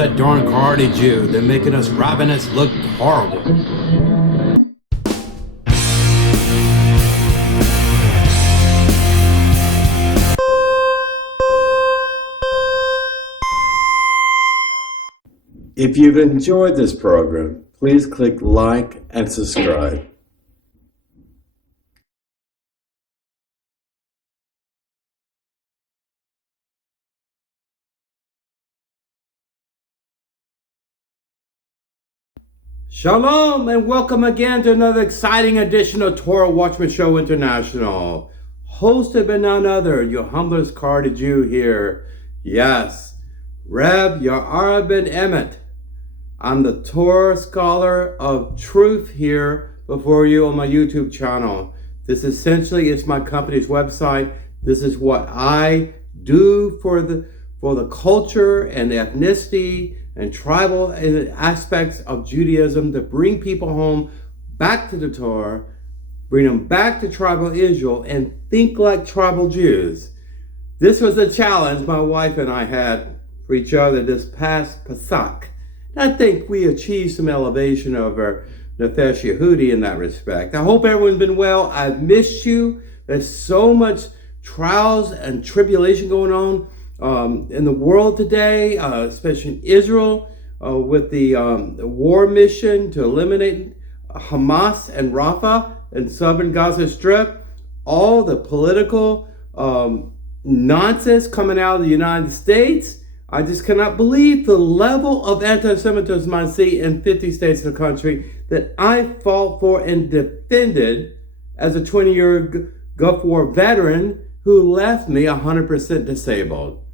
that darn Karaite Jew? They're making us ravenous look horrible. If you've enjoyed this program, please click like and subscribe. Shalom and welcome again to another exciting edition of Torah Watchman Show International. Hosted by none other, your humblest Karaite Jew here. Yes, Rev Ya'ara ben-Emmett. I'm the Torah scholar of truth here before you on my YouTube channel. This essentially is my company's website. This is what I do for the culture and the ethnicity and tribal aspects of Judaism to bring people home back to the Torah, bring them back to tribal Israel, and think like tribal Jews. This was a challenge my wife and I had for each other this past Pesach. I think we achieved some elevation over Nefesh Yehudi in that respect. I hope everyone's been well. I've missed you. There's so much trials and tribulation going on in the world today, especially in Israel, with the war mission to eliminate Hamas and Rafah and southern Gaza Strip. All the political nonsense coming out of the United States. I just cannot believe the level of anti-Semitism I see in 50 states of the country that I fought for and defended as a 20-year Gulf War veteran who left me 100% disabled.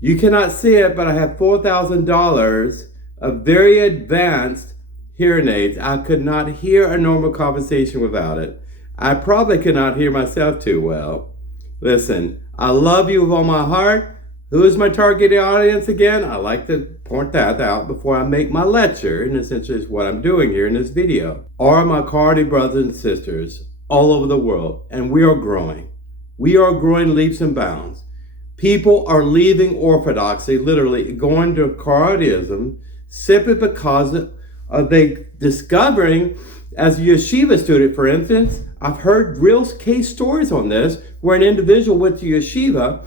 You cannot see it, but I have $4,000 of very advanced hearing aids. I could not hear a normal conversation without it. I probably could not hear myself too well. Listen, I love you with all my heart. Who is my target audience again? I like to point that out before I make my lecture, and essentially is what I'm doing here in this video. Are my Karaite brothers and sisters all over the world, and we are growing. We are growing leaps and bounds. People are leaving Orthodoxy, literally going to Karaitism, simply because of they discovering, as a yeshiva student, for instance, I've heard real case stories on this, where an individual went to yeshiva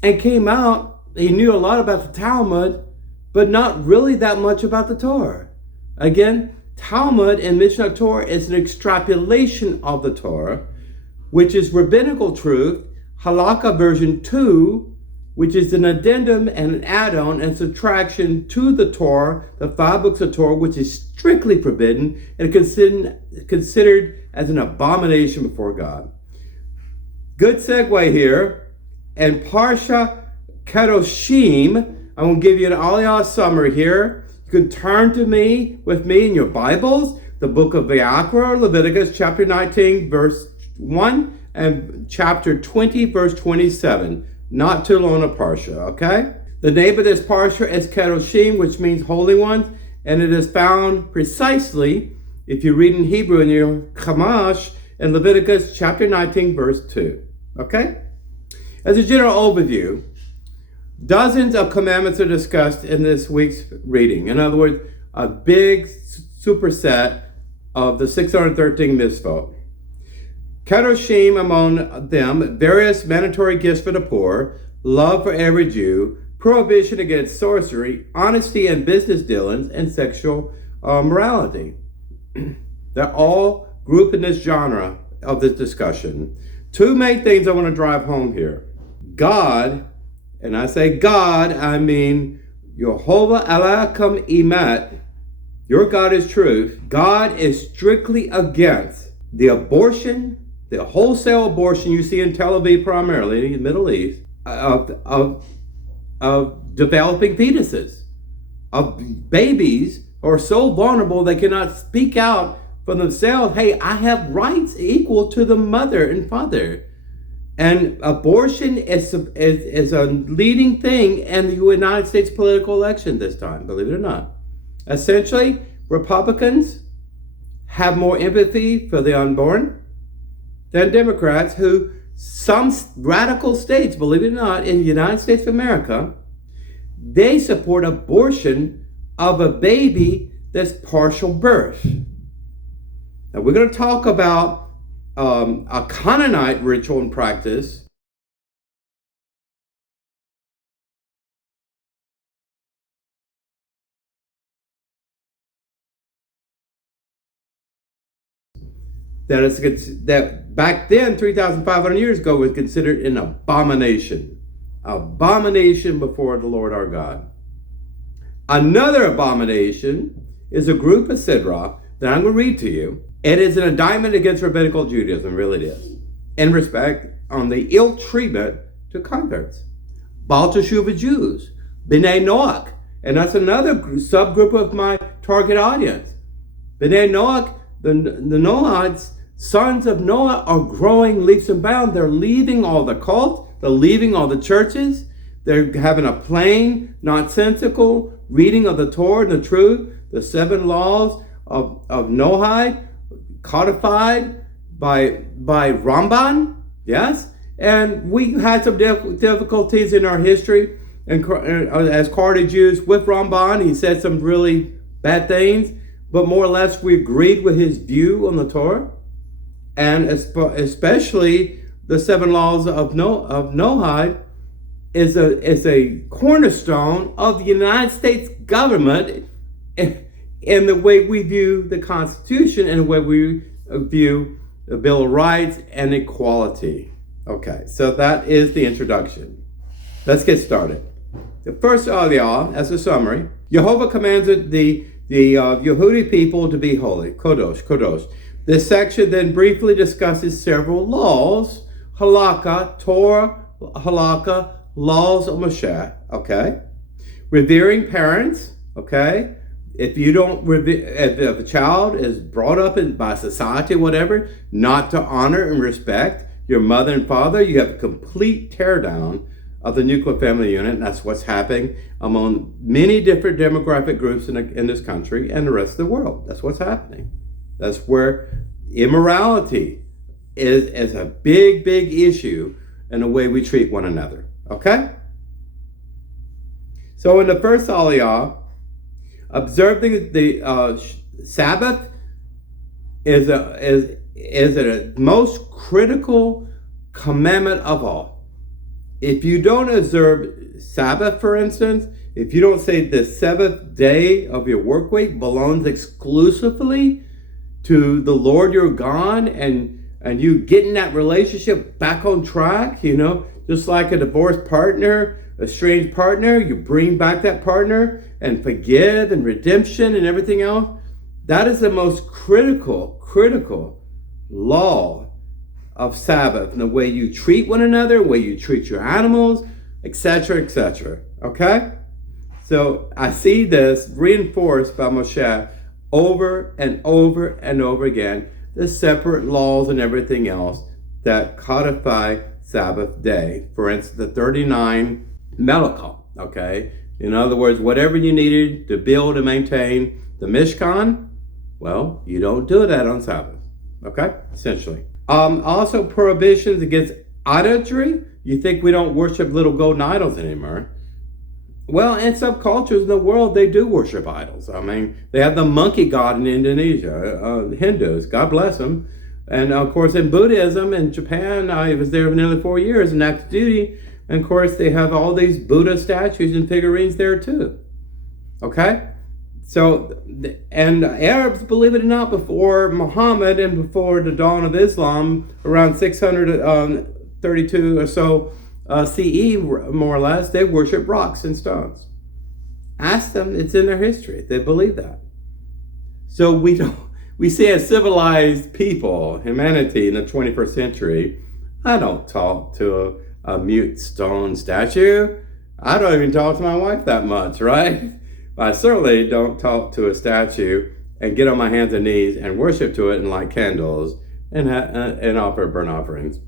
and came out, he knew a lot about the Talmud, but not really that much about the Torah. Again, Talmud and Mishnah Torah is an extrapolation of the Torah, which is rabbinical truth, Halakha version 2, which is an addendum and an add-on and subtraction to the Torah, the 5 books of Torah, which is strictly forbidden and considered as an abomination before God. Good segue here. And Parshah Kedoshim, I'm going to give you an aliyah summary here. You can turn to me with me in your Bibles, the book of Vayakra, Leviticus chapter 19, verse 1, and chapter 20, verse 27. Not too long a Parsha, okay? The name of this Parsha is Kedoshim, which means holy ones, and it is found precisely, if you read in Hebrew in your Chumash, in Leviticus chapter 19, verse 2, okay? As a general overview, dozens of commandments are discussed in this week's reading. In other words, a big superset of the 613 mitzvot. Kedoshim, among them, various mandatory gifts for the poor, love for every Jew, prohibition against sorcery, honesty and business dealings, and sexual morality. They're all grouped in this genre of this discussion. Two main things I want to drive home here. God, and I say God, I mean Yehovah Elohim Emet, your God is truth. God is strictly against the abortion, the wholesale abortion you see in Tel Aviv primarily, in the Middle East, of developing fetuses, of babies who are so vulnerable they cannot speak out for themselves. Hey, I have rights equal to the mother and father. And abortion is a leading thing in the United States political election this time, believe it or not. Essentially, Republicans have more empathy for the unborn than Democrats, who some radical states, believe it or not, in the United States of America, they support abortion of a baby that's partial birth. Now we're going to talk about a Canaanite ritual and practice that back then, 3,500 years ago, was considered an abomination. Abomination before the Lord our God. Another abomination is a group of Sidra that I'm going to read to you. It is an indictment against rabbinical Judaism, really it is, in respect on the ill treatment to converts. Baal Teshuvah Jews, B'nai Noach, and that's another subgroup of my target audience. B'nai Noach, the Noahides, sons of Noah, are growing leaps and bounds. They're leaving all the cults. They're leaving all the churches. They're having a plain, nonsensical reading of the Torah and the truth, the 7 laws of Noahide, codified by Ramban. Yes? And we had some difficulties in our history and as Karaite Jews with Ramban. He said some really bad things, but more or less we agreed with his view on the Torah. And especially the 7 laws of Noahide is a cornerstone of the United States government in the way we view the Constitution and the way we view the Bill of Rights and equality. Okay, so that is the introduction. Let's get started. The first aliyah, as a summary, Jehovah commanded the Yehudi people to be holy, Kodosh. This section then briefly discusses several laws, halakha, Torah, halakha, laws of Moshe, okay? Revering parents, okay? If you don't if a child is brought up by society or whatever, not to honor and respect your mother and father, you have a complete teardown of the nuclear family unit, and that's what's happening among many different demographic groups in this country and the rest of the world. That's what's happening. That's where immorality is a big, big issue in the way we treat one another. Okay? So in the first aliyah, observing the Sabbath is the most critical commandment of all. If you don't observe Sabbath, for instance, if you don't say the 7th day of your work week belongs exclusively to the Lord your God, and you getting that relationship back on track, just like a divorced partner, a estranged partner, you bring back that partner and forgive and redemption and everything else. That is the most critical law of Sabbath, and the way you treat one another, the way you treat your animals, etc., etc. Okay? So I see this reinforced by Moshe over and over and over again, the separate laws and everything else that codify Sabbath day. For instance, the 39 Melachot, okay? In other words, whatever you needed to build and maintain the Mishkan, well, you don't do that on Sabbath, okay? Essentially. Also, prohibitions against idolatry. You think we don't worship little golden idols anymore. Well, in some cultures in the world, they do worship idols. I mean, they have the monkey god in Indonesia, Hindus, God bless them. And of course, in Buddhism in Japan, I was there for nearly 4 years in active duty. And of course, they have all these Buddha statues and figurines there too. Okay? So, and Arabs, believe it or not, before Muhammad and before the dawn of Islam, around 632 or so CE, more or less, they worship rocks and stones. Ask them, it's in their history. They believe that. So we say as civilized people, humanity in the 21st century, I don't talk to a mute stone statue. I don't even talk to my wife that much, right? But I certainly don't talk to a statue and get on my hands and knees and worship to it and light candles and offer burnt offerings.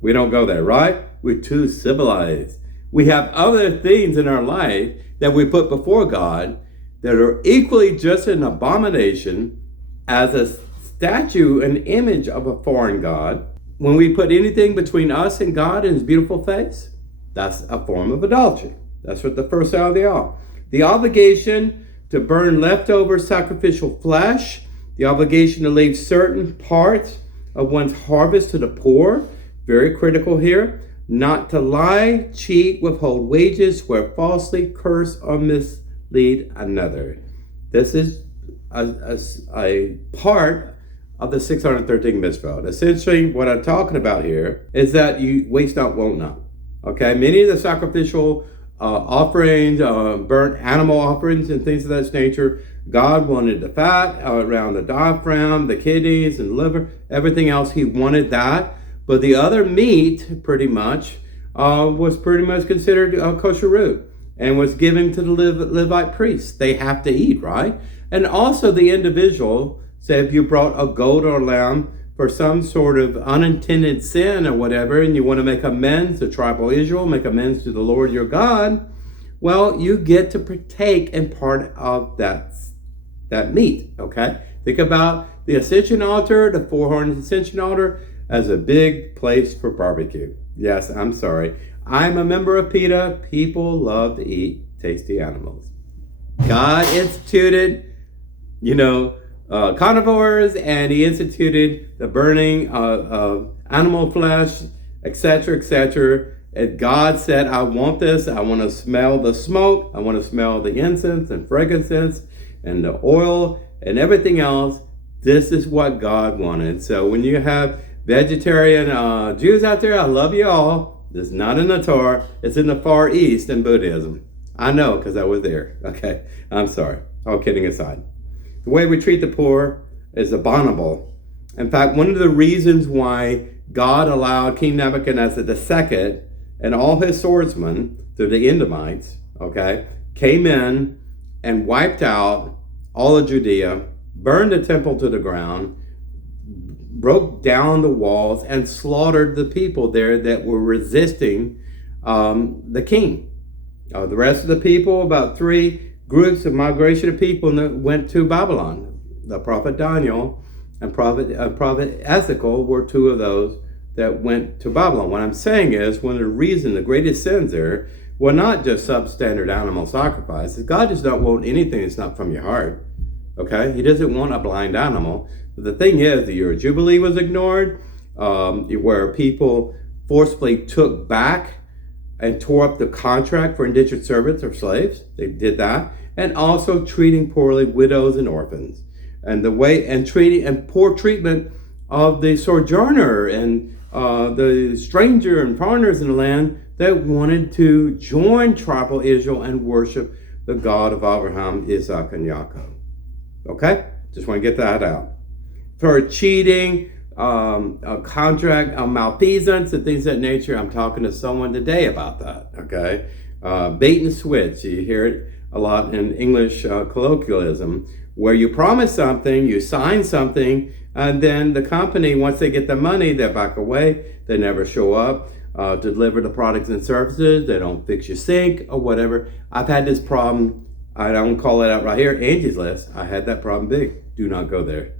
We don't go there, right? We're too civilized. We have other things in our life that we put before God that are equally just an abomination as a statue, an image of a foreign god. When we put anything between us and God and his beautiful face, that's a form of idolatry. That's what the first LDR. The obligation to burn leftover sacrificial flesh, the obligation to leave certain parts of one's harvest to the poor, very critical here, not to lie, cheat, withhold wages, swear falsely, curse, or mislead another. This is a part of the 613 mitzvot. Essentially, what I'm talking about here is that you waste not, won't not. Okay, many of the sacrificial offerings, burnt animal offerings and things of that nature, God wanted the fat around the diaphragm, the kidneys and liver, everything else, he wanted that. But the other meat, pretty much, was pretty much considered kosher root and was given to the Levite priests. They have to eat, right? And also the individual, say if you brought a goat or a lamb for some sort of unintended sin or whatever, and you want to make amends to tribal Israel, make amends to the Lord your God, well, you get to partake in part of that meat, okay? Think about the ascension altar, the four-horned ascension altar, as a big place for barbecue. Yes, I'm sorry. I'm a member of PETA. People love to eat tasty animals. God instituted, carnivores, and he instituted the burning of animal flesh, etc., etc. And God said, I want this. I want to smell the smoke. I want to smell the incense and frankincense and the oil and everything else. This is what God wanted. So when you have vegetarian Jews out there, I love you all. This is not in the Torah. It's in the Far East in Buddhism. I know because I was there. Okay, I'm sorry. All kidding aside. The way we treat the poor is abominable. In fact, one of the reasons why God allowed King Nebuchadnezzar II and all his swordsmen, through the Edomites, came in and wiped out all of Judea, burned the temple to the ground, broke down the walls, and slaughtered the people there that were resisting the king. The rest of the people, about 3 groups of migration of people went to Babylon. The prophet Daniel and prophet Ezekiel were 2 of those that went to Babylon. What I'm saying is, one of the greatest sins there were not just substandard animal sacrifices. God does not want anything that's not from your heart. Okay? He doesn't want a blind animal. But the thing is, the year of Jubilee was ignored, where people forcibly took back and tore up the contract for indentured servants or slaves. They did that. And also treating poorly widows and orphans. And poor treatment of the sojourner and the stranger and foreigners in the land that wanted to join tribal Israel and worship the God of Abraham, Isaac, and Jacob. Okay? Just want to get that out. For cheating, contract malfeasance, and things of that nature, I'm talking to someone today about that. Okay? Bait and switch. You hear it a lot in English colloquialism, where you promise something, you sign something, and then the company, once they get the money, they back away. They never show up, deliver the products and services. They don't fix your sink or whatever. I've had this problem. I don't call it out right here. Angie's List. I had that problem big. Do not go there.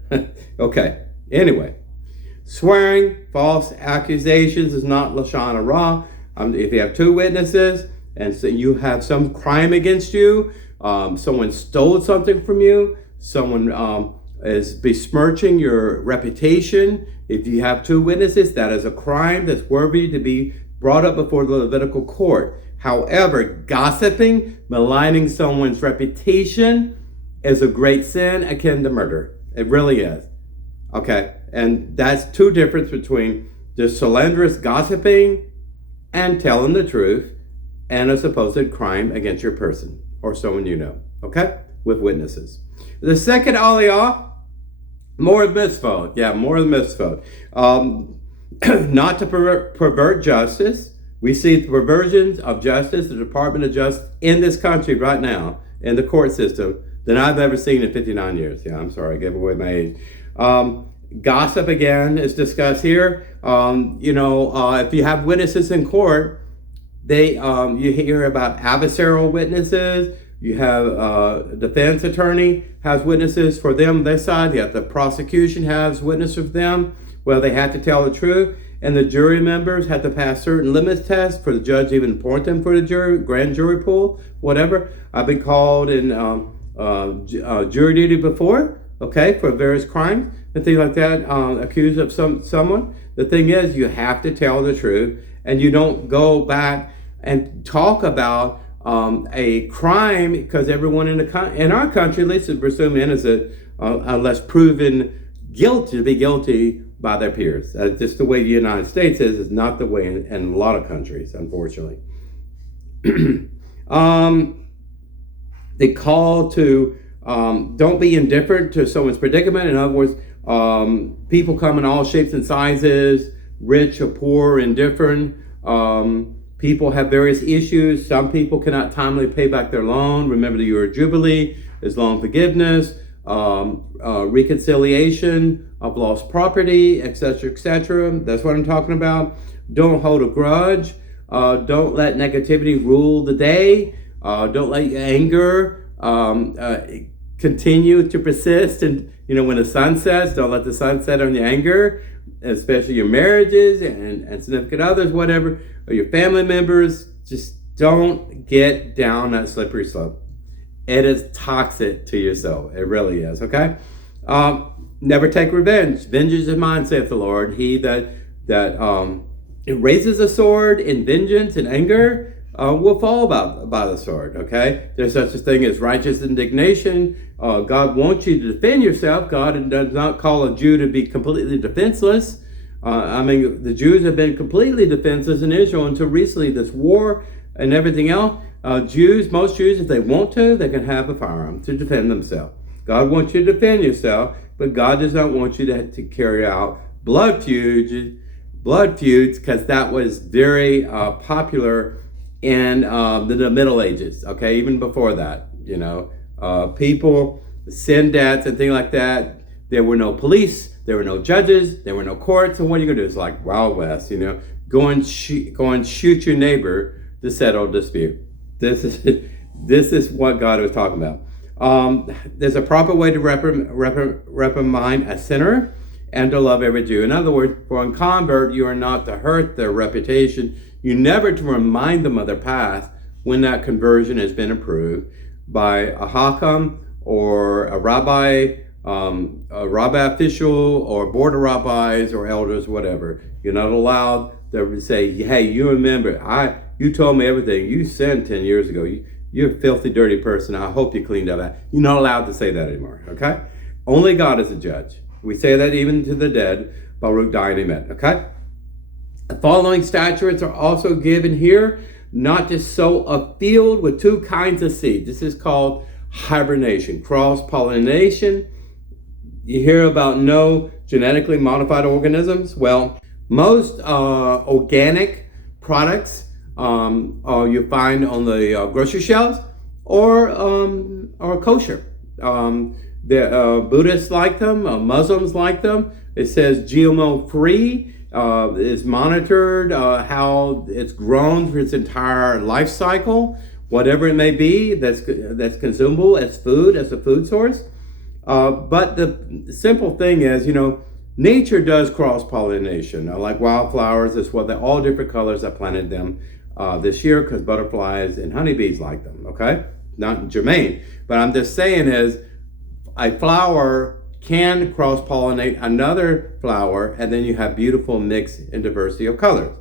Okay. Anyway, swearing, false accusations is not Lashon Hara. If you have 2 witnesses and so you have some crime against you, someone stole something from you, someone is besmirching your reputation. If you have 2 witnesses, that is a crime that's worthy to be brought up before the Levitical court. However, gossiping, maligning someone's reputation is a great sin akin to murder. It really is. Okay, and that's 2 differences between just slanderous gossiping and telling the truth and a supposed crime against your person or someone you know. Okay, with witnesses. The second aliyah, more of mitzvot. Yeah, more of mitzvot. Not to pervert justice. We see perversions of justice, the Department of Justice in this country right now, in the court system, than I've ever seen in 59 years. Yeah, I'm sorry, I gave away my age. Gossip, again, is discussed here. If you have witnesses in court, you hear about adversarial witnesses. You have a defense attorney has witnesses for them, their side. You have the prosecution has witnesses for them. Well, they have to tell the truth. and the jury members had to pass certain limits tests for the judge to even appoint them for the grand jury pool, whatever. I've been called in jury duty before, okay, for various crimes and things like that, accused of someone. The thing is, you have to tell the truth, and you don't go back and talk about a crime because everyone in our country, at least, is presumed innocent unless proven guilty to be guilty by their peers. Just the way the United States is not the way in a lot of countries, unfortunately. The call to don't be indifferent to someone's predicament. In other words, people come in all shapes and sizes, rich or poor, indifferent. People have various issues. Some people cannot timely pay back their loan. Remember the year of Jubilee, there's loan forgiveness, reconciliation of lost property, etc., etc. That's what I'm talking about. Don't hold a grudge. Don't let negativity rule the day. Don't let your anger continue to persist. And when the sun sets, don't let the sun set on your anger, especially your marriages and significant others, whatever, or your family members. Just don't get down that slippery slope. It is toxic to your soul. It really is, okay? Never take revenge. Vengeance is mine, saith the Lord. He that raises a sword in vengeance and anger will fall by the sword, okay? There's such a thing as righteous indignation. God wants you to defend yourself. God does not call a Jew to be completely defenseless. The Jews have been completely defenseless in Israel until recently, this war and everything else. Most Jews, if they want to, they can have a firearm to defend themselves. God wants you to defend yourself, but God does not want you to carry out blood feuds, because that was very popular in the Middle Ages, okay, even before that, people, sin debts and things like that. There were no police, there were no judges, there were no courts, and what are you going to do? It's like Wild West, go and shoot your neighbor to settle a dispute. This is what God was talking about. There's a proper way to reprimand a sinner and to love every Jew. In other words, for a convert, you are not to hurt their reputation. You never to remind them of their past when that conversion has been approved by a hakam or a rabbi official or board of rabbis or elders, whatever. You're not allowed to say, hey, you remember, you told me everything. You sinned 10 years ago. You're a filthy, dirty person. I hope you cleaned up that. You're not allowed to say that anymore, okay? Only God is a judge. We say that even to the dead, Baruch ben-Emmett, okay? The following statutes are also given here, not to sow a field with two kinds of seed. This is called hibernation, cross-pollination. You hear about no genetically modified organisms. Well, most organic products you find on the grocery shelves or kosher. The Buddhists like them, Muslims like them. It says GMO free. Is monitored how it's grown for its entire life cycle, whatever it may be, that's consumable as food, as a food source. But the simple thing is, nature does cross-pollination. Like wildflowers, that's what they're all different colors. I planted them this year because butterflies and honeybees like them, okay? Not germane. But I'm just saying is, a flower can cross-pollinate another flower, and then you have beautiful mix and diversity of colors.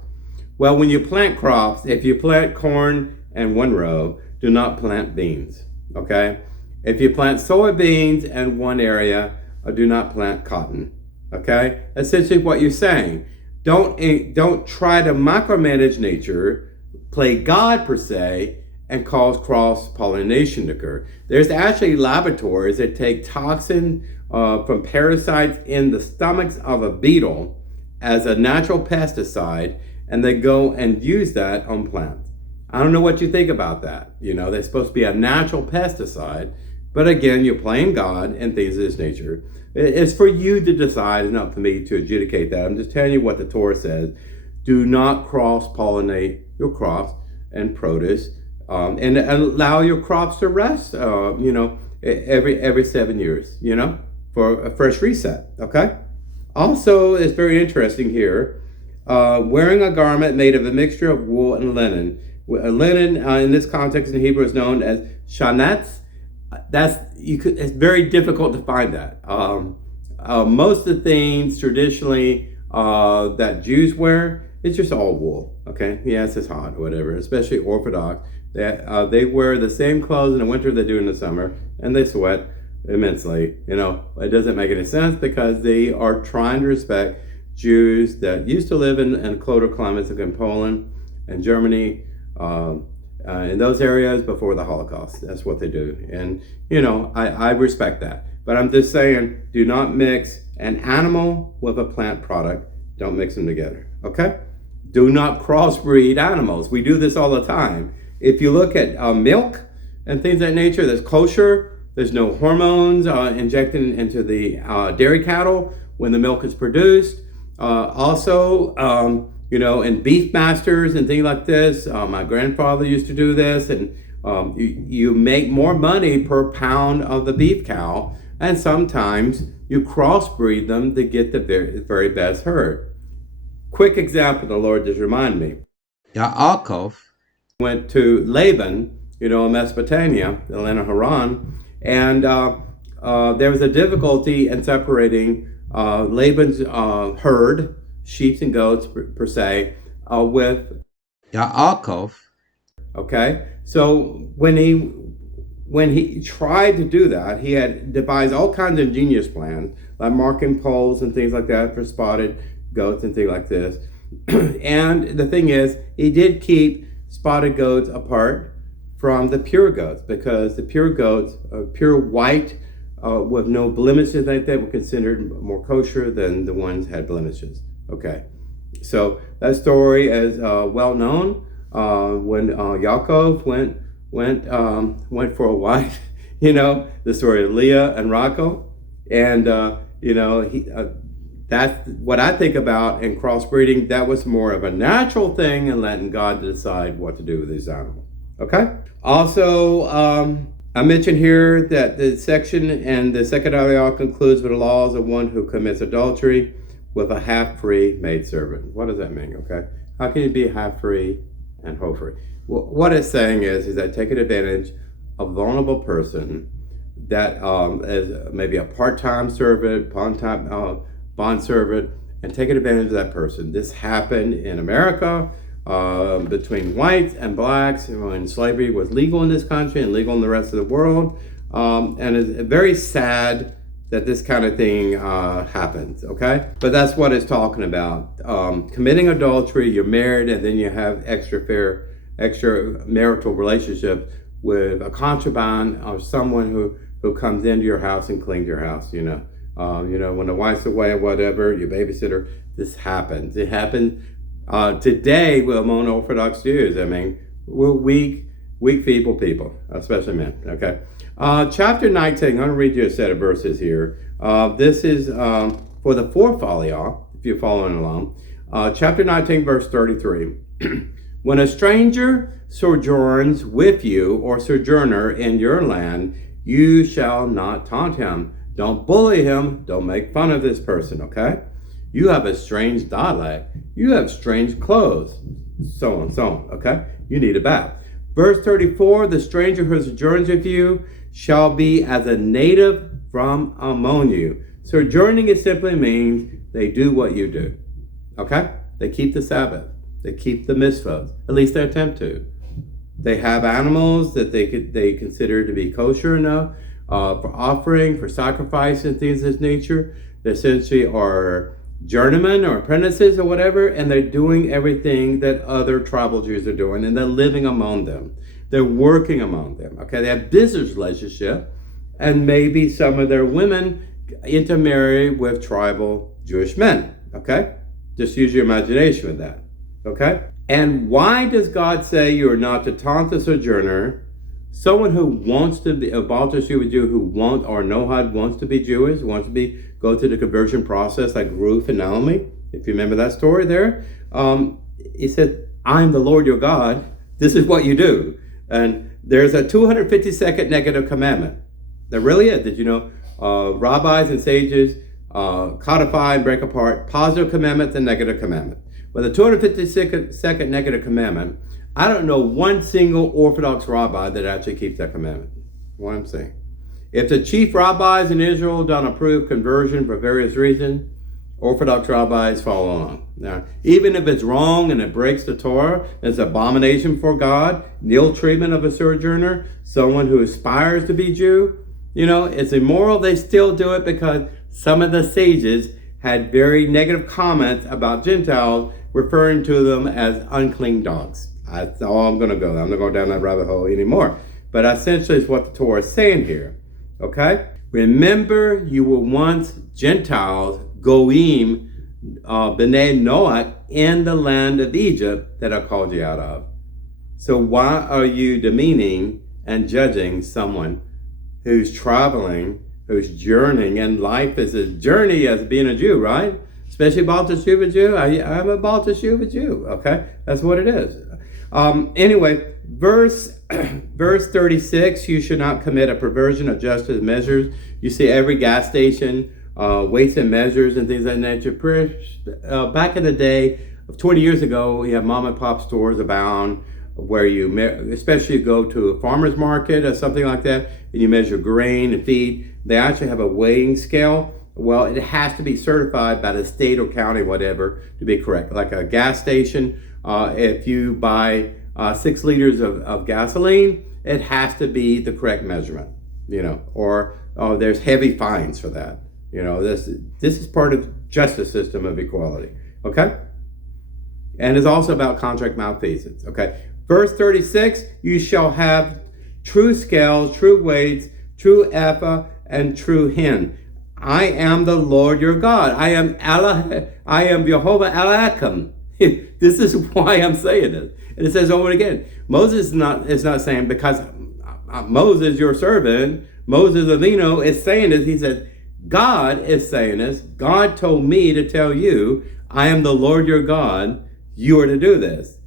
Well, when you plant crops, if you plant corn in one row, do not plant beans, okay? If you plant soybeans in one area, do not plant cotton, okay? Essentially what you're saying. Don't try to micromanage nature, play God per se, and cause cross-pollination to occur. There's actually laboratories that take toxin from parasites in the stomachs of a beetle as a natural pesticide, and they go and use that on plants. I don't know what you think about that. They're supposed to be a natural pesticide, but again, you're playing God and things of this nature. It's for you to decide, it's not for me to adjudicate that. I'm just telling you what the Torah says. Do not cross-pollinate your crops and produce, and allow your crops to rest, every 7 years, for a fresh reset, okay? Also, it's very interesting here. wearing a garment made of a mixture of wool and linen. Linen in this context in Hebrew is known as shanetz. It's very difficult to find that. Most of the things traditionally that Jews wear, it's just all wool. Okay, yes, it's hot or whatever. Especially Orthodox, they wear the same clothes in the winter they do in the summer, and they sweat immensely. It doesn't make any sense because they are trying to respect Jews that used to live in colder climates like in Poland and Germany, in those areas before the Holocaust. That's what they do. And, I respect that. But I'm just saying, do not mix an animal with a plant product. Don't mix them together, okay? Do not crossbreed animals. We do this all the time. If you look at milk and things of that nature, that's kosher. There's no hormones injected into the dairy cattle when the milk is produced. In beef masters and things like this, my grandfather used to do this, and you make more money per pound of the beef cow, and sometimes you crossbreed them to get the very best herd. Quick example, the Lord just reminded me. Yaakov went to Laban, in Mesopotamia, the land of Haran, and there was a difficulty in separating Laban's herd, sheep and goats per se, with Yaakov. Okay, so when he tried to do that, he had devised all kinds of ingenious plans, like marking poles and things like that for spotted goats and things like this. And the thing is, he did keep spotted goats apart from the pure goats, because the pure goats, pure white, with no blemishes like that, were considered more kosher than the ones that had blemishes. Okay, so that story is well known. When Yaakov went for a wife, the story of Leah and Rachel, and that's what I think about in crossbreeding. That was more of a natural thing, and letting God decide what to do with these animals. Okay. Also, I mentioned here that the section and the second ayah concludes with the laws of one who commits adultery with a half-free maidservant. What does that mean? Okay. How can you be half-free and whole-free? Well, what it's saying is that taking advantage of a vulnerable person that is maybe a part-time servant, part-time bond servant, and taking advantage of that person. This happened in America between whites and blacks when slavery was legal in this country and legal in the rest of the world. And it's very sad that this kind of thing happens, okay? But that's what it's talking about. Committing adultery, you're married, and then you have extra marital relationships with a concubine or someone who comes into your house and cleans your house, when the wife's away or whatever, your babysitter, this happens. It happens today with among Orthodox Jews. I mean, we're weak, feeble people, especially men, okay? Chapter 19, I'm going to read you a set of verses here. This is for the fourth aliyah, if you're following along. Chapter 19, verse 33. When a stranger sojourns with you or sojourner in your land, you shall not taunt him. Don't bully him. Don't make fun of this person, okay? You have a strange dialect. You have strange clothes. So on, okay? You need a bath. Verse 34, the stranger who sojourns with you shall be as a native from among you. Sojourning, it simply means they do what you do, okay? They keep the Sabbath. They keep the mitzvahs. At least they attempt to. They have animals that they consider to be kosher enough for offering, for sacrifice, and things of this nature. They essentially are journeymen or apprentices or whatever, and they're doing everything that other tribal Jews are doing, and they're living among them. They're working among them, okay? They have business relationship, and maybe some of their women intermarry with tribal Jewish men, okay? Just use your imagination with that, okay? And why does God say you are not to taunt the sojourner, someone who wants to be a Baltic Jew who wants, or Noahide wants to be Jewish, wants to go through the conversion process like Ruth and Naomi, if you remember that story there? He said, I'm the Lord your God. This is what you do. And there's a 252nd negative commandment. There really is. Did you know? Rabbis and sages codify and break apart positive commandments and negative commandments. But the 252nd negative commandment, I don't know one single Orthodox rabbi that actually keeps that commandment. What I'm saying. If the chief rabbis in Israel don't approve conversion for various reasons, Orthodox rabbis follow along. Now, even if it's wrong and it breaks the Torah, it's an abomination for God, ill treatment of a sojourner, someone who aspires to be Jew, it's immoral, they still do it because some of the sages had very negative comments about Gentiles, referring to them as unclean dogs. That's all I'm going to go. I'm not going down that rabbit hole anymore. But essentially, it's what the Torah is saying here. Okay? Remember, you were once Gentiles, Goim, B'nai Noach, in the land of Egypt that I called you out of. So why are you demeaning and judging someone who's traveling, who's journeying, and life is a journey as being a Jew, right? Especially Baal Teshuva Jew. I'm a Baal Teshuva Jew, okay? That's what it is. Anyway, verse 36, you should not commit a perversion of justice measures. You see every gas station, weights and measures and things like that. Back in the day, 20 years ago, we have mom and pop stores abound where you, especially go to a farmer's market or something like that, and you measure grain and feed. They actually have a weighing scale. Well, it has to be certified by the state or county, whatever, to be correct. Like a gas station, if you buy 6 liters of gasoline, it has to be the correct measurement, or there's heavy fines for that. This is part of justice system of equality, okay? And it's also about contract malfeasance, okay? Verse 36, you shall have true scales, true weights, true ephah, and true hin. I am the Lord your God. I am Jehovah Elohim. This is why I'm saying this. And it says over again. Moses is not saying because Moses, your servant, Moses Avino is saying this. He said, God is saying this. God told me to tell you, I am the Lord your God. You are to do this.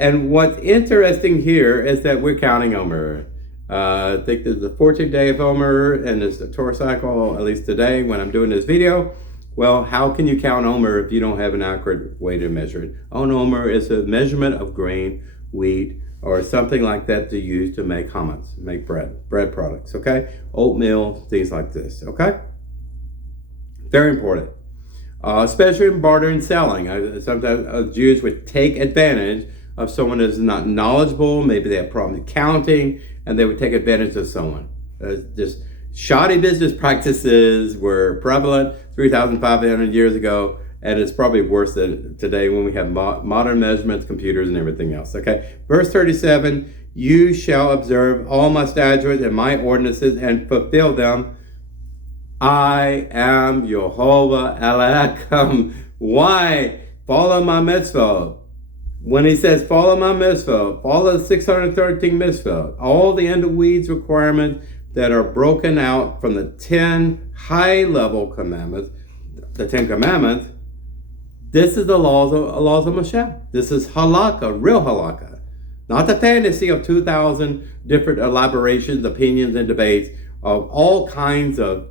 And what's interesting here is that we're counting Omer. I think there's the 14th day of Omer, and it's the Torah cycle, at least today when I'm doing this video. Well, how can you count Omer if you don't have an accurate way to measure it? Omer is a measurement of grain, wheat, or something like that to use to make chametz, make bread products, okay? Oatmeal, things like this, okay? Very important. Especially in barter and selling. Sometimes Jews would take advantage of someone who's not knowledgeable, maybe they have problems counting, and they would take advantage of someone. Just shoddy business practices were prevalent 3,500 years ago, and it's probably worse than today when we have modern measurements, computers, and everything else, okay? Verse 37, you shall observe all my statutes and my ordinances and fulfill them. I am Jehovah Elohim. Why? Follow my mitzvah. When he says follow my mitzvah, follow the 613 mitzvah, all the end of weeds requirements that are broken out from the 10 high-level commandments, the 10 commandments, this is the laws of Moshe. This is halakha, real halakha. Not the fantasy of 2,000 different elaborations, opinions, and debates of all kinds of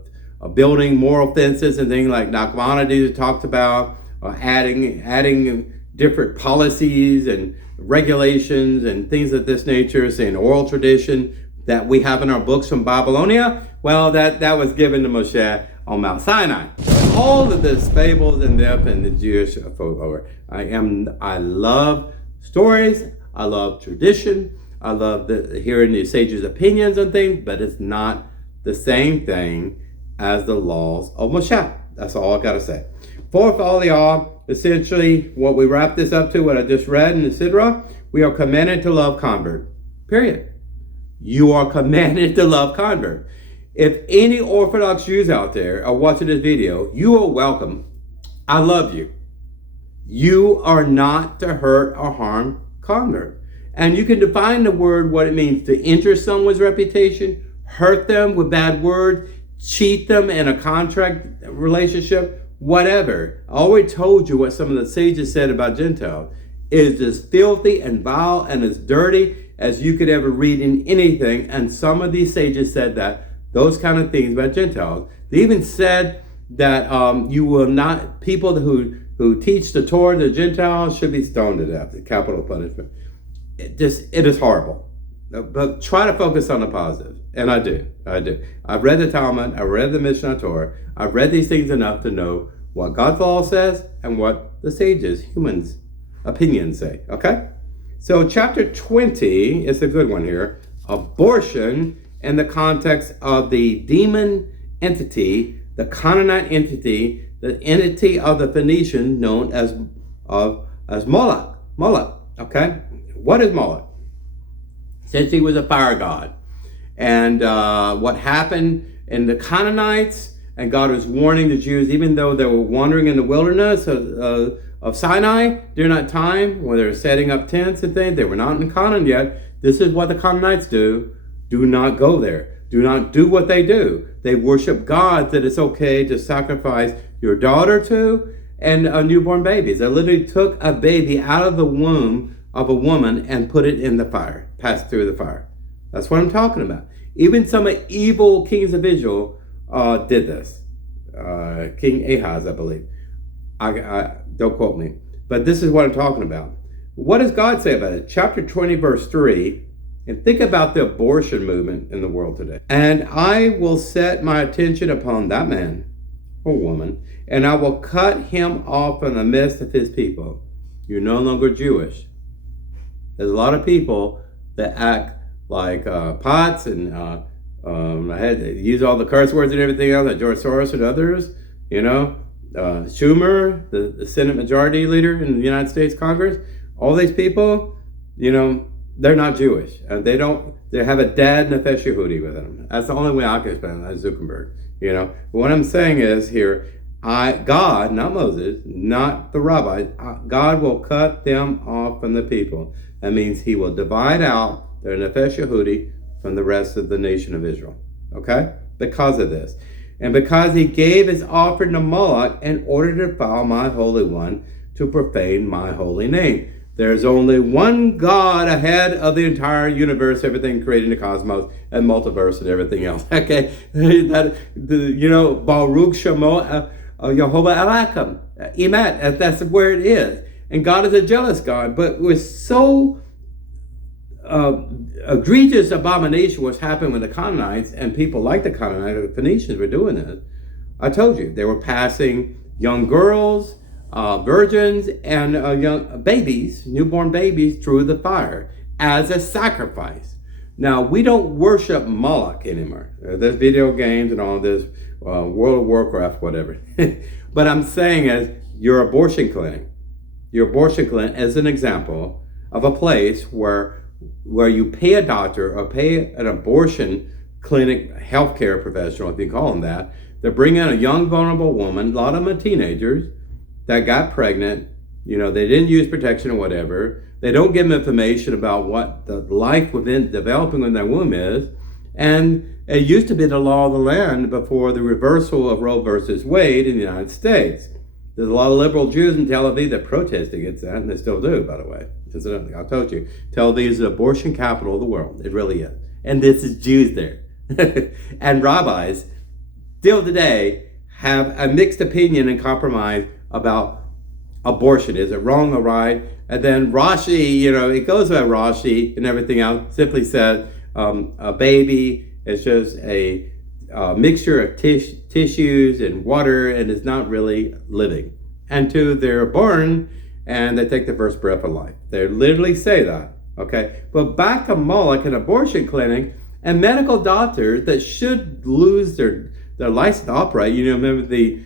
building moral fences and things like Nachmanides talked about, adding different policies and regulations and things of this nature, saying oral tradition that we have in our books from Babylonia. Well, that was given to Moshe on Mount Sinai. All of this fables and myth and the Jewish folklore. I love stories. I love tradition. I love hearing the sages' opinions on things, but it's not the same thing as the laws of Moshe. That's all I gotta say. Fourth, all y'all, essentially what we wrap this up to, what I just read in the Sidra, we are commanded to love convert. Period. You are commanded to love convert. If any Orthodox Jews out there are watching this video, you are welcome. I love you. You are not to hurt or harm convert. And you can define the word, what it means to injure someone's reputation, hurt them with bad words, cheat them in a contract relationship, whatever. I already told you what some of the sages said about Gentiles. It is as filthy and vile and as dirty as you could ever read in anything. And some of these sages said that, those kind of things about Gentiles. They even said that you will not, people who who teach the Torah to Gentiles should be stoned to death, the capital punishment. It is horrible. But try to focus on the positive. And I do. I've read the Talmud, I've read the Mishnah Torah, I've read these things enough to know what God's law says and what the sages, humans' opinions say, okay? So chapter 20 is a good one here. Abortion in the context of the demon entity, the Canaanite entity, the entity of the Phoenician known as Moloch. Moloch, okay? What is Moloch? Since he was a fire god. And what happened in the Canaanites, and God was warning the Jews, even though they were wandering in the wilderness of Sinai during that time, when they were setting up tents and things, they were not in Canaan yet. This is what the Canaanites do. Do not go there. Do not do what they do. They worship gods that it's okay to sacrifice your daughter to and newborn babies. They literally took a baby out of the womb of a woman and put it in the fire, passed through the fire. That's what I'm talking about. Even some evil kings of Israel did this. King Ahaz, I believe. I don't quote me. But this is what I'm talking about. What does God say about it? Chapter 20, verse 3. And think about the abortion movement in the world today. And I will set my attention upon that man or woman, and I will cut him off from the midst of his people. You're no longer Jewish. There's a lot of people that act like pots and I had to use all the curse words and everything else, like George Soros and others, Schumer, the Senate Majority Leader in the United States Congress, all these people, they're not Jewish. They have a dad nefesh Yehudi with them. That's the only way I can explain that, Zuckerberg. But what I'm saying is here, God, not Moses, not the rabbis, God will cut them off from the people. That means he will divide out their nefesh Yehudi from the rest of the nation of Israel. Okay? Because of this. And because he gave his offering to Moloch in order to defile my Holy One, to profane my holy name. There's only one God ahead of the entire universe, everything created in the cosmos and multiverse and everything else. Okay? Baruch Shemo Yehovah Elohim. Emet. That's where it is. And God is a jealous God. But we're so egregious abomination what's happened with the Canaanites, and people like the Canaanites, the Phoenicians were doing this. I told you, they were passing young girls, virgins, and young babies, newborn babies, through the fire as a sacrifice. Now, we don't worship Moloch anymore. There's video games and all this, World of Warcraft, whatever. But I'm saying is, your abortion clinic is an example of a place where you pay a doctor or pay an abortion clinic healthcare professional, if you call them that, to bring in a young, vulnerable woman, a lot of them are teenagers, that got pregnant, they didn't use protection or whatever. They don't give them information about what the life within developing in their womb is. And it used to be the law of the land before the reversal of Roe versus Wade in the United States. There's a lot of liberal Jews in Tel Aviv that protest against that, and they still do, by the way. Incidentally, I told you, Tel Aviv is the abortion capital of the world. It really is. And this is Jews there. And rabbis, still today, have a mixed opinion and compromise about abortion. Is it wrong or right? And then Rashi, it goes by Rashi and everything else, simply says a baby is just a mixture of tissues and water, and is not really living. And two, they're born and they take the first breath of life. They literally say that. Okay? But back to Moloch, an abortion clinic, and medical doctors that should lose their license to operate. Remember the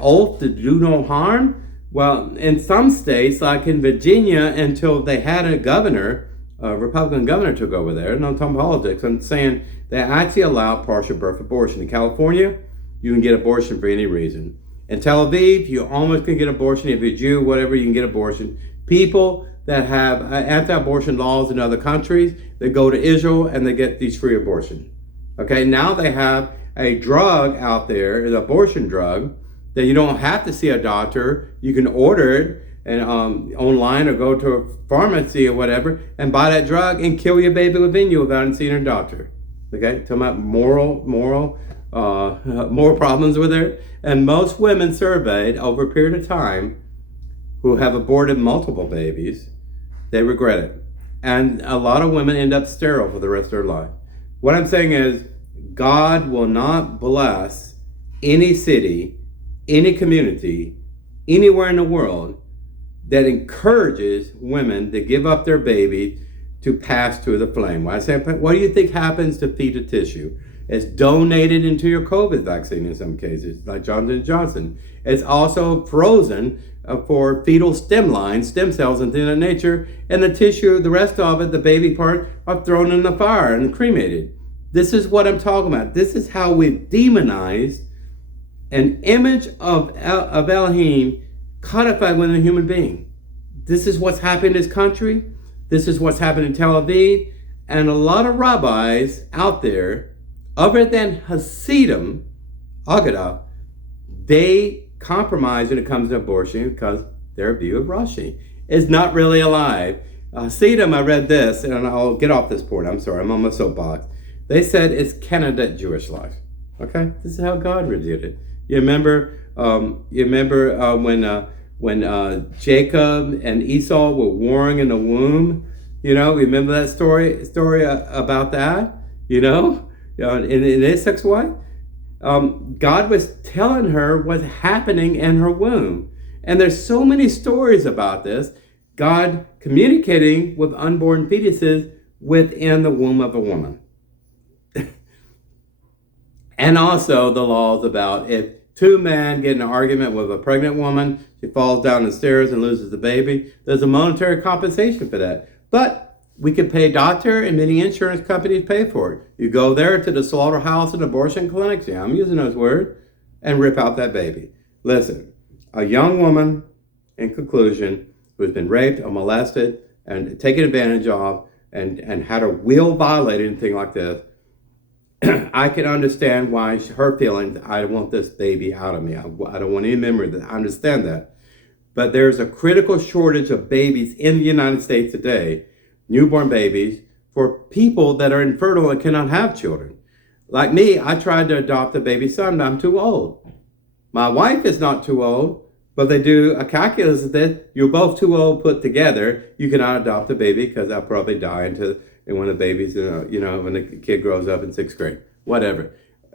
oath to do no harm? Well, in some states, like in Virginia, until they had a governor, a Republican governor took over there, and I'm talking politics, I'm saying they actually allow partial birth abortion. In California, you can get abortion for any reason. In Tel Aviv, you almost can get abortion. If you're Jew, whatever, you can get abortion. People that have anti-abortion laws in other countries, they go to Israel and they get these free abortion. Okay, now they have a drug out there, an abortion drug, that you don't have to see a doctor. You can order it and online or go to a pharmacy or whatever and buy that drug and kill your baby within you without seeing a doctor. Okay, talking about moral more problems with it. And most women surveyed over a period of time who have aborted multiple babies, they regret it. And a lot of women end up sterile for the rest of their life. What I'm saying is, God will not bless any city, any community, anywhere in the world that encourages women to give up their baby to pass through the flame. When I say, what do you think happens to fetal tissue? It's donated into your COVID vaccine in some cases, like Johnson & Johnson. It's also frozen for fetal stem cells and things of that nature, and the tissue, the rest of it, the baby part, are thrown in the fire and cremated. This is what I'm talking about. This is how we've demonized an image of Elohim codified within a human being. This is what's happened in this country. This is what's happened in Tel Aviv. And a lot of rabbis out there, other than Hasidim, Agadah, they compromise when it comes to abortion because their view of Rashi is not really alive. Hasidim, I read this, and I'll get off this point. I'm sorry, I'm on my soapbox. They said it's candidate Jewish life. Okay, this is how God reviewed it. You remember when Jacob and Esau were warring in the womb? You know, remember that story about that? You know, in Isaac's wife, God was telling her what's happening in her womb, and there's so many stories about this. God communicating with unborn fetuses within the womb of a woman. And also the laws about if two men get in an argument with a pregnant woman, she falls down the stairs and loses the baby, there's a monetary compensation for that. But we could pay a doctor, and many insurance companies pay for it. You go there to the slaughterhouse and abortion clinics, yeah, I'm using those words, and rip out that baby. Listen, a young woman, in conclusion, who has been raped or molested and taken advantage of and had her will violated and things like this, I can understand why her feelings, I want this baby out of me. I don't want any memory of that. I understand that. But there's a critical shortage of babies in the United States today, newborn babies, for people that are infertile and cannot have children. Like me, I tried to adopt a baby son, but I'm too old. My wife is not too old, but they do a calculus that you're both too old put together. You cannot adopt a baby because I'll probably die and when the baby's, when the kid grows up in 6th grade, whatever.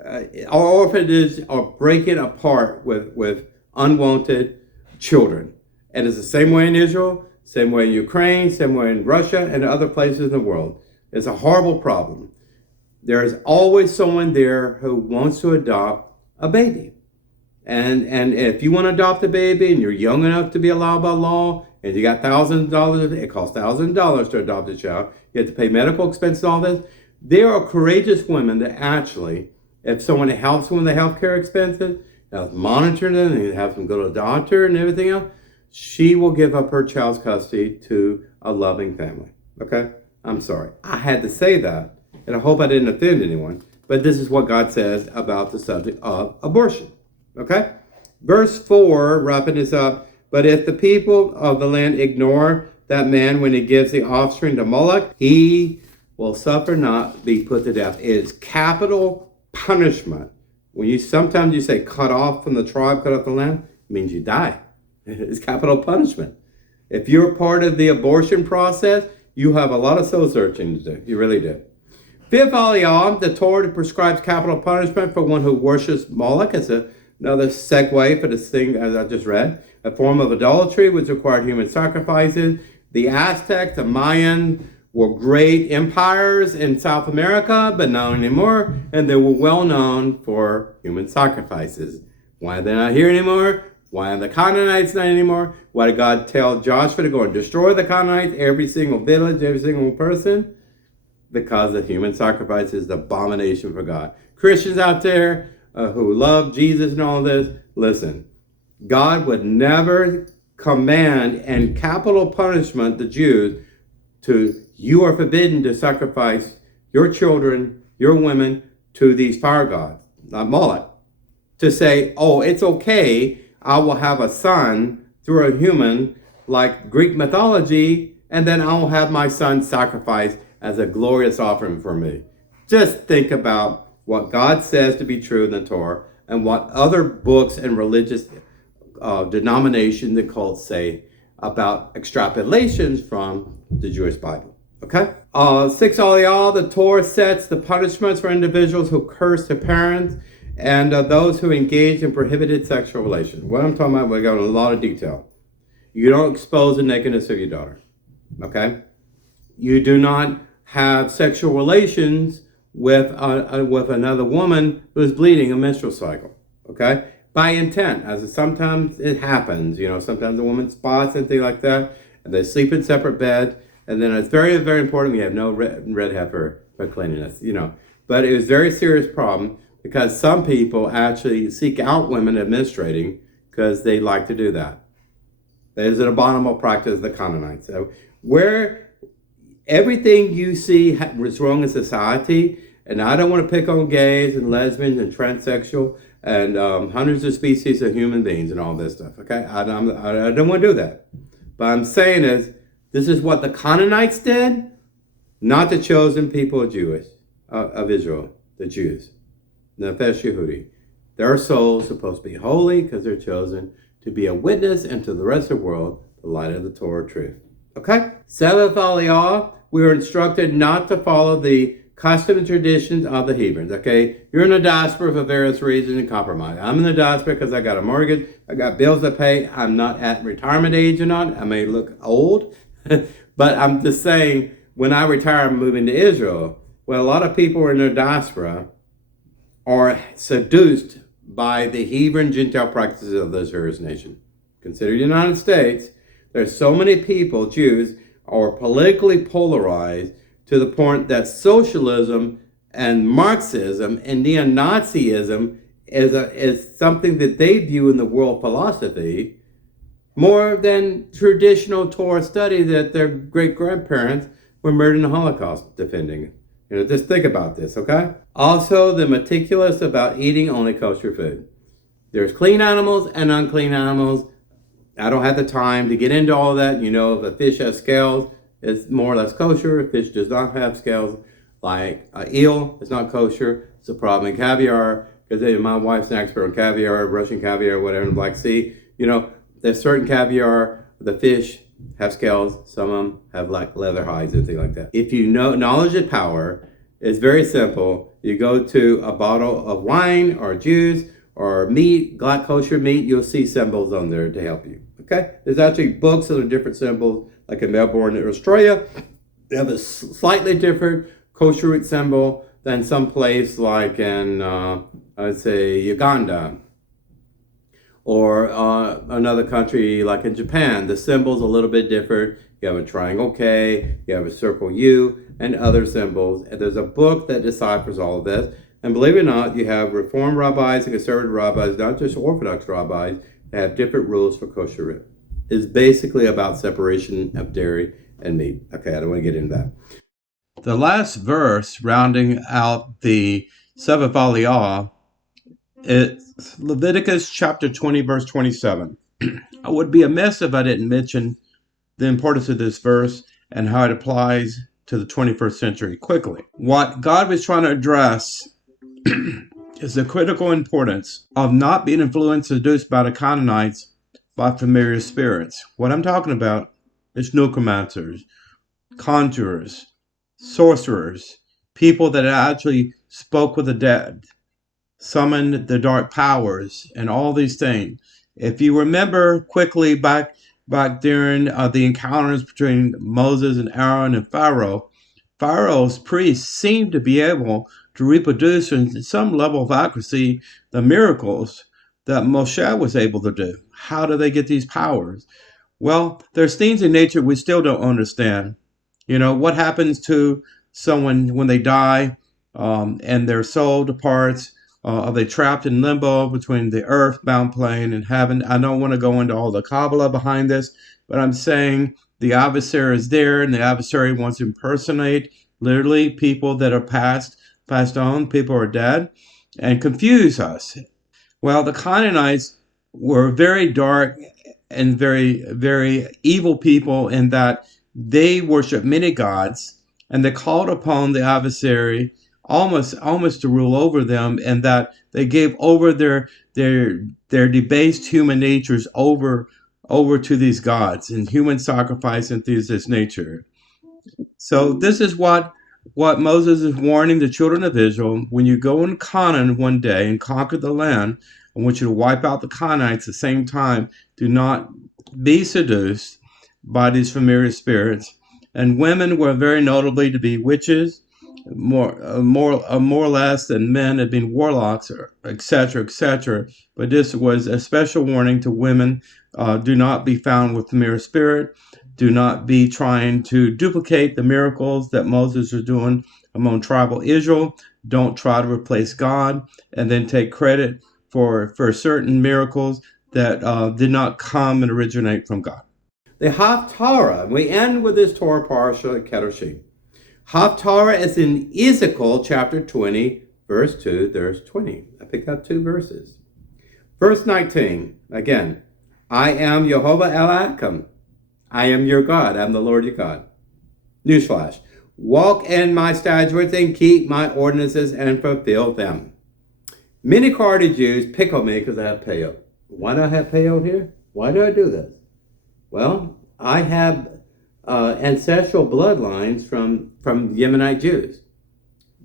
Our orphanages are breaking apart with unwanted children. And it's the same way in Israel, same way in Ukraine, same way in Russia, and other places in the world. It's a horrible problem. There is always someone there who wants to adopt a baby. And if you want to adopt a baby and you're young enough to be allowed by law, and you got $1,000, it costs $1,000 to adopt a child. You have to pay medical expenses, all this. There are courageous women that actually, if someone helps them with the healthcare expenses, monitor them, and have them go to a doctor and everything else, she will give up her child's custody to a loving family. Okay? I'm sorry. I had to say that, and I hope I didn't offend anyone, but this is what God says about the subject of abortion. Okay? Verse 4, wrapping this up, but if the people of the land ignore that man when he gives the offspring to Moloch, he will suffer not be put to death. It is capital punishment. When sometimes you say cut off from the tribe, cut off the land, it means you die. It's capital punishment. If you're part of the abortion process, you have a lot of soul searching to do. You really do. Fifth aliyah, the Torah prescribes capital punishment for one who worships Moloch. It's another segue for this thing as I just read. A form of idolatry which required human sacrifices. The Aztecs, the Mayan were great empires in South America, but not anymore. And they were well known for human sacrifices. Why are they not here anymore? Why are the Canaanites not anymore? Why did God tell Joshua to go and destroy the Canaanites, every single village, every single person? Because the human sacrifice is the abomination for God. Christians out there who love Jesus and all this, listen, God would never command and capital punishment the Jews to, you are forbidden to sacrifice your children, your women, to these fire gods, not Moloch. To say, oh, it's okay, I will have a son through a human like Greek mythology, and then I will have my son sacrificed as a glorious offering for me. Just think about what God says to be true in the Torah, and what other books and religious denominations and cults say about extrapolations from the Jewish Bible. Okay? 6 Aliyah, the Torah sets the punishments for individuals who curse their parents and those who engage in prohibited sexual relations. What I'm talking about, we got a lot of detail. You don't expose the nakedness of your daughter. Okay? You do not have sexual relations with another woman who is bleeding a menstrual cycle. Okay? By intent, as sometimes it happens. Sometimes a woman spots and things like that, and they sleep in separate beds. And then it's very, very important we have no red heifer for cleanliness. But it was a very serious problem because some people actually seek out women administrating because they like to do that. That is an abominable practice of the Canaanites. So where everything you see was wrong in society, and I don't want to pick on gays and lesbians and transsexual and hundreds of species of human beings and all this stuff, okay? I don't want to do that. But I'm saying this is what the Canaanites did, not the chosen people of Israel, the Jews. Nefesh Yehudi. Their souls supposed to be holy because they're chosen to be a witness and to the rest of the world, the light of the Torah truth. Okay? Seventh Aliyah, we were instructed not to follow the custom and traditions of the Hebrews. Okay? You're in the diaspora for various reasons and compromise. I'm in the diaspora because I got a mortgage, I got bills to pay, I'm not at retirement age or not. I may look old, but I'm just saying, when I retire, I'm moving to Israel. Well, a lot of people in the diaspora are seduced by the Hebrew Gentile practices of those various nations. Consider the United States. There's so many people, Jews, are politically polarized to the point that socialism and Marxism and neo-Nazism is something that they view in the world philosophy more than traditional Torah study that their great-grandparents were murdered in the Holocaust defending. Just think about this, okay? Also, they're meticulous about eating only kosher food. There's clean animals and unclean animals. I don't have the time to get into all that. If a fish has scales, it's more or less kosher. If fish does not have scales, like eel, it's not kosher. It's a problem in caviar, because my wife's an expert on caviar, Russian caviar, whatever, in the Black Sea. There's certain caviar, the fish have scales, some of them have like leather hides and things like that. If you know knowledge is power, it's very simple. You go to a bottle of wine or juice or meat, black kosher meat, you'll see symbols on there to help you. Okay? There's actually books that are different symbols, like in Melbourne, Australia. They have a slightly different kosher root symbol than some place like in, I'd say, Uganda. Or another country like in Japan, the symbol's a little bit different. You have a triangle K, you have a circle U, and other symbols. And there's a book that deciphers all of this. And believe it or not, you have Reform rabbis and conservative rabbis, not just Orthodox rabbis, that have different rules for kosher. It's basically about separation of dairy and meat. Okay, I don't want to get into that. The last verse, rounding out the seventh aliyah, it's Leviticus chapter 20, verse 27. I would be amiss if I didn't mention the importance of this verse and how it applies to the 21st century quickly. What God was trying to address is the critical importance of not being influenced or seduced by the Canaanites by familiar spirits. What I'm talking about is necromancers, conjurers, sorcerers, people that actually spoke with the dead, summoned the dark powers, and all these things. If you remember quickly back during the encounters between Moses and Aaron and Pharaoh, Pharaoh's priests seemed to be able to reproduce in some level of accuracy the miracles that Moshe was able to do. How do they get these powers? Well, there's things in nature we still don't understand. What happens to someone when they die and their soul departs? Are they trapped in limbo between the earthbound plane and heaven? I don't want to go into all the Kabbalah behind this, but I'm saying the adversary is there, and the adversary wants to impersonate literally people that are passed on, people are dead, and confuse us. Well, the Canaanites were very dark and very, very evil people in that they worshiped many gods, and they called upon the adversary almost to rule over them, and that they gave over their debased human natures over to these gods and human sacrifice and things of this nature. So this is what Moses is warning the children of Israel. When you go in Canaan one day and conquer the land, I want you to wipe out the Canaanites at the same time. Do not be seduced by these familiar spirits. And women were very notably to be witches, more or less than men had been warlocks, or etc., etc. But this was a special warning to women. Do not be found with familiar spirit. Do not be trying to duplicate the miracles that Moses was doing among tribal Israel. Don't try to replace God and then take credit for certain miracles that did not come and originate from God. The Haftarah. We end with this Torah Parshah Kedoshim. Haftarah is in Ezekiel chapter 20, verse 2, verse 20. I picked out 2 verses. Verse 19, again, I am Jehovah Elohim. I am your God. I'm the Lord your God. Newsflash. Walk in my statutes and keep my ordinances and fulfill them. Many Karaite Jews pickle me because I have peyot. Why do I have peyot here? Why do I do this? Well, I have ancestral bloodlines from Yemenite Jews.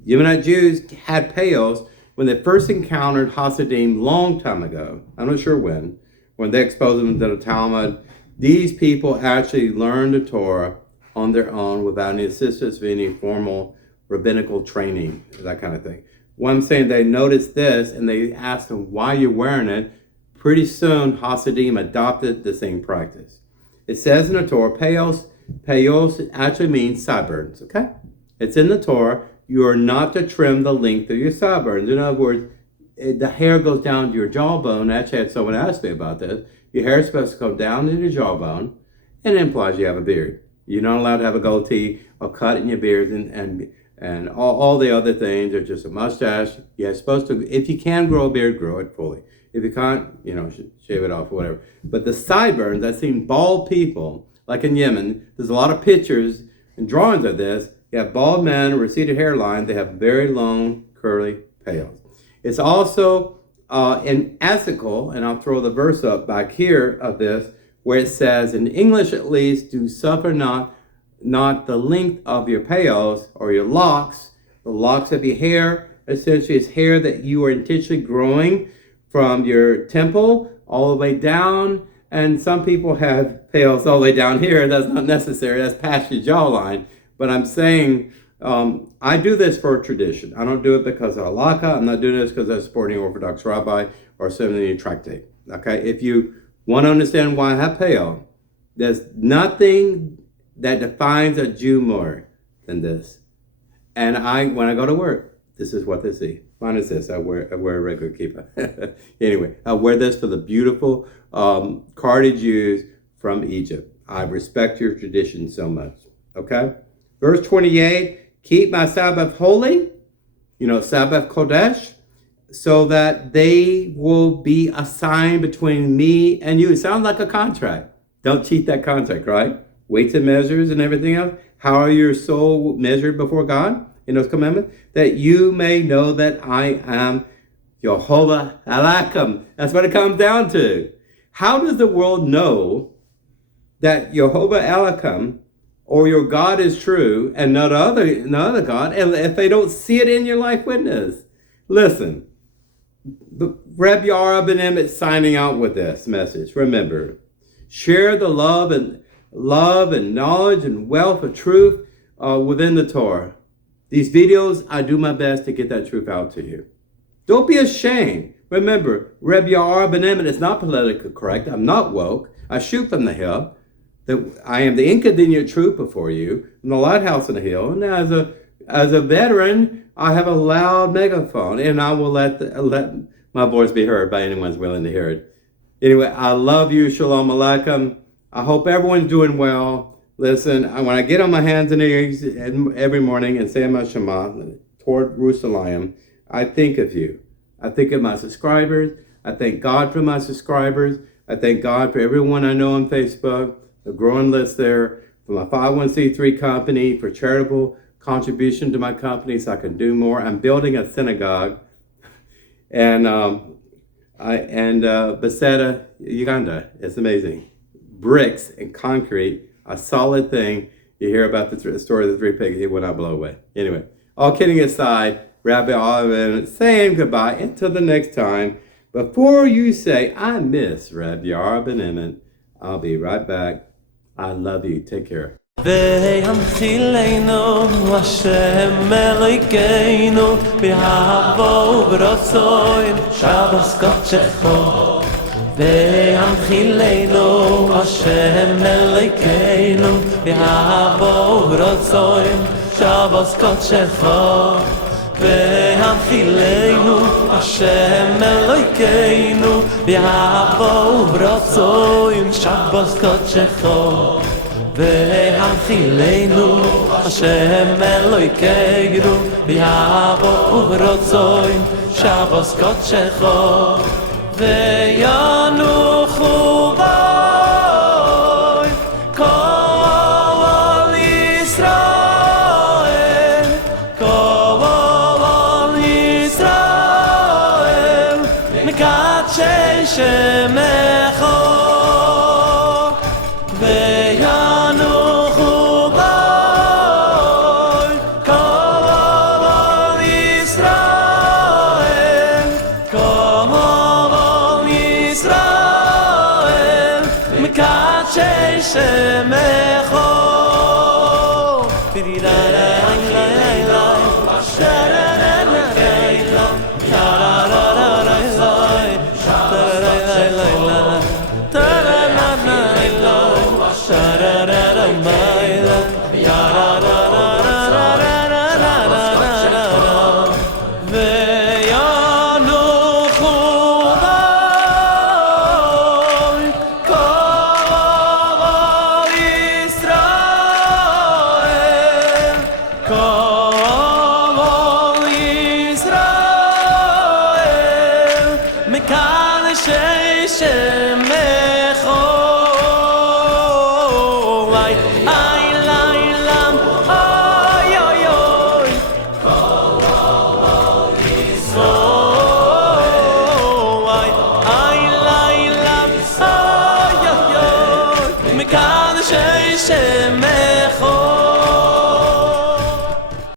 Yemenite Jews had peyos when they first encountered Hasidim long time ago. I'm not sure when they exposed them to the Talmud. These people actually learned the Torah on their own without any assistance of any formal rabbinical training, that kind of thing. When I'm saying they noticed this and they asked them why you're wearing it, pretty soon Hasidim adopted the same practice. It says in the Torah, peyos actually means sideburns, okay? It's in the Torah. You are not to trim the length of your sideburns. In other words, the hair goes down to your jawbone. Actually, I had someone ask me about this. Your hair is supposed to go down to your jawbone, and it implies you have a beard. You're not allowed to have a goatee or cut in your beard and all the other things are just a mustache. You're supposed to, if you can grow a beard, grow it fully. If you can't, shave it off or whatever. But the sideburns, I've seen bald people, like in Yemen, there's a lot of pictures and drawings of this. You have bald men, receded hairline, they have very long, curly peyos. It's also in Ezekiel, and I'll throw the verse up back here of this, where it says, in English at least, do suffer not the length of your peyos or your locks. The locks of your hair, essentially is hair that you are intentionally growing from your temple all the way down. And some people have peyos all the way down here. That's not necessary. That's past your jawline. But I'm saying, I do this for tradition. I don't do it because of halakha. I'm not doing this because I'm supporting an Orthodox rabbi or seminary tractate. Okay, if you want to understand why I have peyot, there's nothing that defines a Jew more than this. And when I go to work, this is what they see. Mine is this. I wear a regular kippah. Anyway, I wear this for the beautiful Karaite Jews from Egypt. I respect your tradition so much. Okay, verse 28. Keep my Sabbath holy, Sabbath Kodesh, so that they will be a sign between me and you. It sounds like a contract. Don't cheat that contract, right? Weights and measures and everything else. How are your soul measured before God in those commandments? That you may know that I am Jehovah Elohim. That's what it comes down to. How does the world know that Jehovah Elohim or your God is true and not other God, and if they don't see it in your life witness? Listen, Reb Yara ben-Emmett signing out with this message. Remember, share the love and knowledge and wealth of truth within the Torah. These videos, I do my best to get that truth out to you. Don't be ashamed. Remember, Reb Yara ben-Emmett is not politically correct. I'm not woke. I shoot from the hip. I am the inconvenient truth before you in the lighthouse on the hill. And as a veteran, I have a loud megaphone, and I will let my voice be heard by anyone who's willing to hear it. Anyway, I love you. Shalom Aleichem. I hope everyone's doing well. Listen, when I get on my hands and knees every morning and say my Shema toward Jerusalem, I think of you. I think of my subscribers. I thank God for my subscribers. I thank God for everyone I know on Facebook. A growing list there, for my 501c3 company, for charitable contribution to my company so I can do more. I'm building a synagogue, and Beseda, Uganda. It's amazing. Bricks and concrete, a solid thing. You hear about the story of the three pigs. He will not blow away. Anyway, all kidding aside, Rabbi Alvin saying goodbye until the next time. Before you say, I miss Rabbi ben-Emmett, I'll be right back. I love you. Take care. והנחילנו השם אלוהינו באהבו וברצון שבס קודשךו והנחילנו השם אלוהינו באהבו וברצון שבס קודשךו והנחילנו השם אלוהינו באהבו וברצון שבס קודשךו והנחילנו השם אלוהינו באהבו וברצון שבס קודשךו וינוחו בו כל ישראל כל ישראל מקדשי שמך I